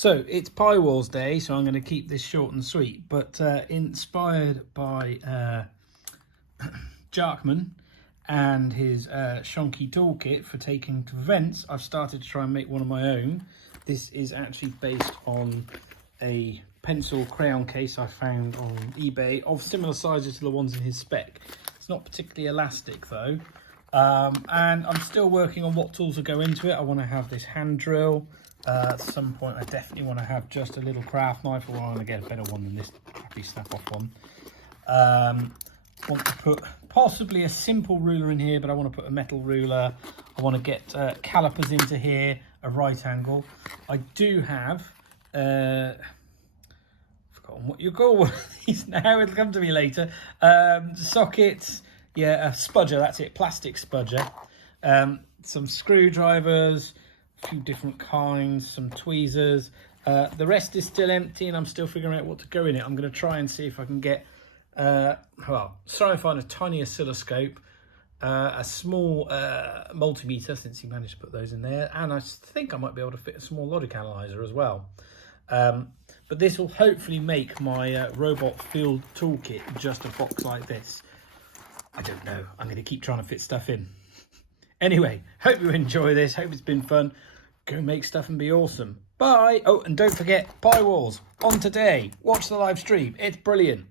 So it's Piwars Day, so I'm going to keep this short and sweet, but inspired by Jarkman and his Shonky toolkit for taking to events, I've started to try and make one of my own. This is actually based on a pencil crayon case I found on eBay of similar sizes to the ones in his spec. It's not particularly elastic though, and I'm still working on what tools will go into it. I want to have this hand drill. At some point I definitely want to have just a little craft knife, or I want to get a better one than this crappy snap-off one. Want to put possibly a simple ruler in here, but I want to put a metal ruler. I want to get calipers into here, a right angle. I do have forgotten what you call these now, it'll come to me later. Sockets, yeah, a spudger, that's it, plastic spudger. Some screwdrivers, a few different kinds, some tweezers. The rest is still empty and I'm still figuring out what to go in it. I'm going to try and see if I can get, try and find a tiny oscilloscope, a small multimeter, since he managed to put those in there, and I think I might be able to fit a small logic analyzer as well. But this will hopefully make my robot field toolkit just a box like this. I don't know, I'm going to keep trying to fit stuff in. Anyway, hope you enjoy this, hope it's been fun. Go make stuff and be awesome. Bye! Oh, and don't forget, Piwars on today. Watch the live stream, it's brilliant.